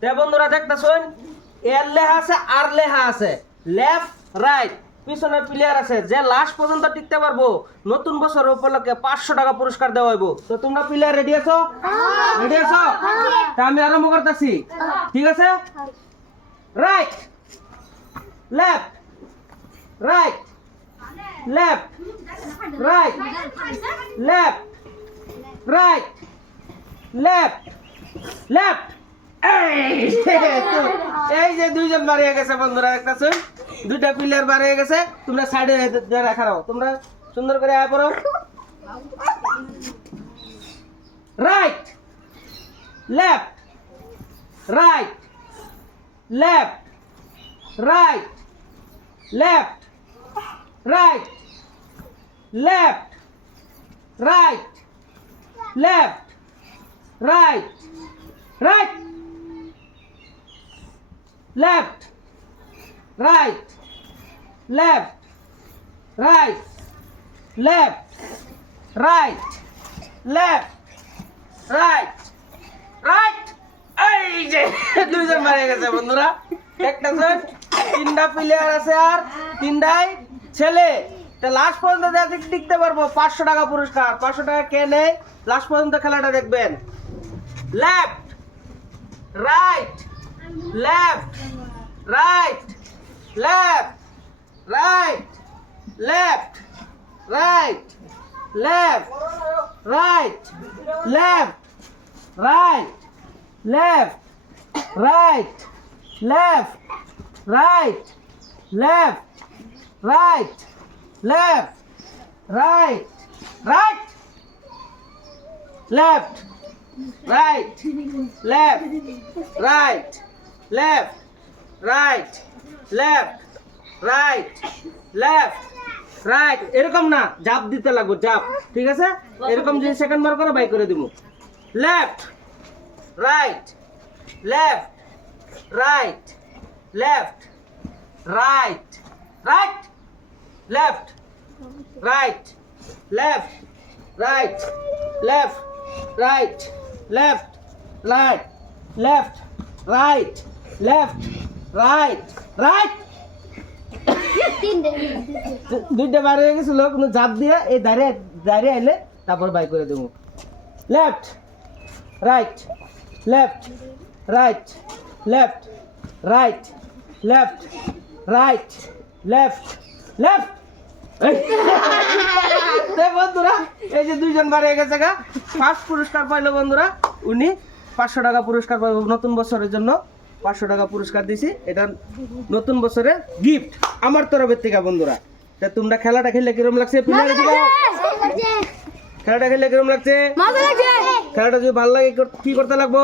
তে বন্ধুরা দেখতেছেন এর লেখা আছে আর লেখা আছে লেফট রাইট পিছনের প্লেয়ার আছে যে লাস্ট পর্যন্ত টিকতে পারবো নতুন বছর উপলক্ষে 500 টাকা পুরস্কার দেওয়া হইব। তো তোমরা প্লেয়ার রেডি আছো? রেডি আছো? তা আমি আরম্ভ করতেছি, ঠিক আছে? Right left right left right left right left left. এই যে দুইজন বাড়িয়ে গেছে বন্ধুরা, দেখতেছেন দুইটা প্লেয়ার বাড়িয়ে গেছে। তোমরা সাইডে রাখা রাখো, তোমরা সুন্দর করে আয় পড়ো। Right left right left right left right left right left right right left right left right left right left right right। এই যে দুইজন মারা গেছে বন্ধুরা, দেখতেছেন তিনটা প্লেয়ার আছে আর তিনটাই ছেলে। তা লাস্ট পর্যন্ত দেখতে পারবো 500 টাকা পুরস্কার। 500 টাকা কে নেয় লাস্ট পর্যন্ত খেলাটা দেখবেন। Left right left right left right left right left right left right left right left right left right left right right left right left right left right left right left right। এরকম না, জাপ দিতে লাগবে, জাপ, ঠিক আছে? এরকম যদি সেকেন্ড বার করে বাই করে দিব। Left right left right left right right left right left right left right left right left right left right right. দুইটা বার হয়ে গেছিল, কিন্তু জাপ দিয়ে এই দাঁড়িয়ে দাঁড়িয়ে আইলে তারপর বাই করে দেবো। Left right left right left right left right left left. বন্ধুরা এই যে দুইজন বার হয়ে গেছে গা, ফার্স্ট পুরস্কার পাইলো বন্ধুরা, উনি 500 টাকা পুরস্কার পাবো। নতুন বছরের জন্য 500 টাকা পুরস্কার দিছি, এটা নতুন বছরের গিফট আমার তরফের থেকে বন্ধুরা। তা তোমরা খেলাটা খেললে কিরকম লাগছে? খেলাটা খেললে কিরকম লাগছে? খেলাটা যদি ভালো লাগে কি করতে লাগবো?